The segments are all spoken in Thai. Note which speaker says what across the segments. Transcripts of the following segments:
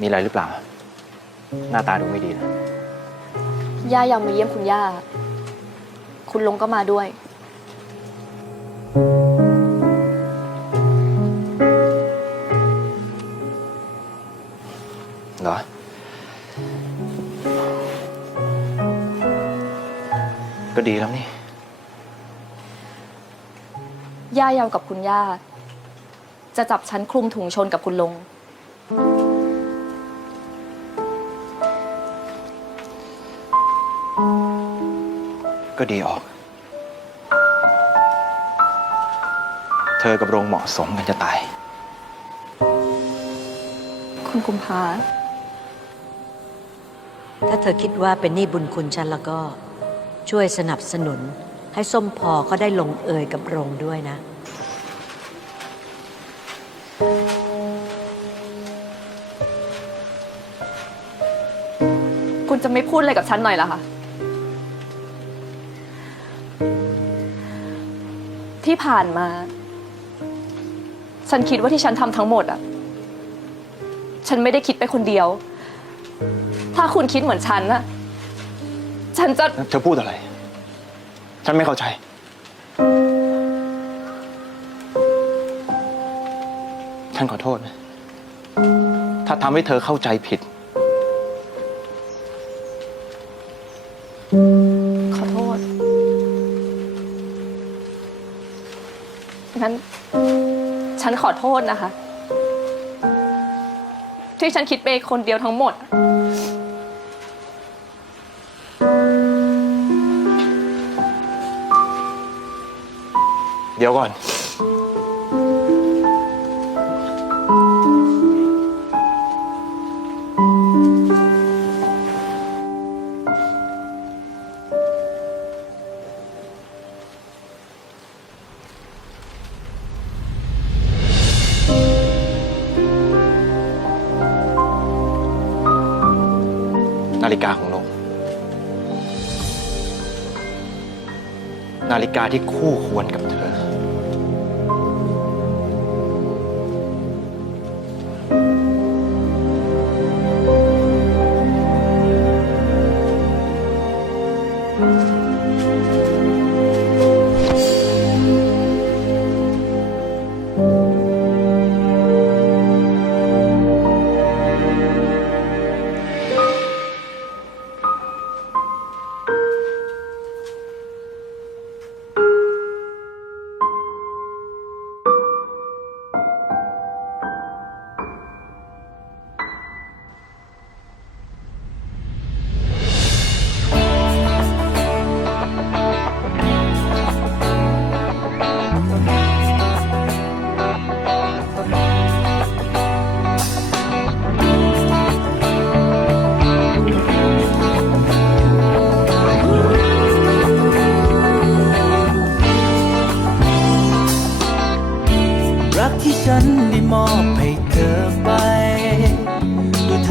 Speaker 1: มีอะไรหรือเปล่า หน้าตาดูไม่ดีนะ
Speaker 2: ย่ายังมาเยี่ยมคุณย่า คุณลงก็มาด้วย
Speaker 1: เหรอ ก็ดีแล้วนี่
Speaker 2: ย่าเยาวกับคุณย่า จะจับฉันคลุมถุงชนกับคุณลง
Speaker 1: ก็ดีออก เธอกับโรงเหมาะสมกันจะตาย
Speaker 2: คุณกุมภา
Speaker 3: ถ้าเธอคิดว่าเป็นหนี้บุญคุณฉันแล้วก็ช่วยสนับสนุนให้ส้มพอก็ได้ลงเอยกับโรงด้วยนะ
Speaker 2: คุณจะไม่พูดอะไรกับฉันหน่อยเหรอคะ ที่ผ่านมา ฉันคิดว่าที่ฉันทำทั้งหมดอะฉันไม่ได้คิดไปคนเดียว ถ้าคุณคิดเหมือนฉันอะฉันจะ
Speaker 1: เธอพูดอะไร ฉันไม่เข้าใจ ฉันขอโทษนะ ถ้าทำให้เธอเข้าใจผิด
Speaker 2: ข งั้น ฉันขอโทษนะคะ ที่ฉันคิดไปคนเดียวทั้งหมด
Speaker 1: เดี๋ยวก่อน นาฬิกาของโลก นาฬิกาที่คู่ควรกับเธอ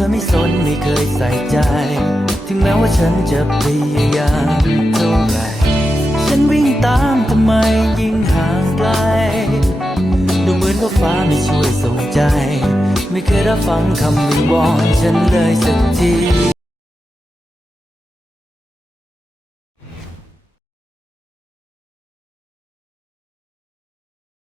Speaker 4: อไม่สนไม่เคยใส่ใจ ถึงแม้ว่าฉันจะพยายามเท่าไหรฉันวิ่งตามทำไมยิ่งห่างไกล ดูเหมือนว่าฟ้าไม่ช่วยส่งใจ ไม่เคยรับฟังคำวิงวอนฉันเลยสักที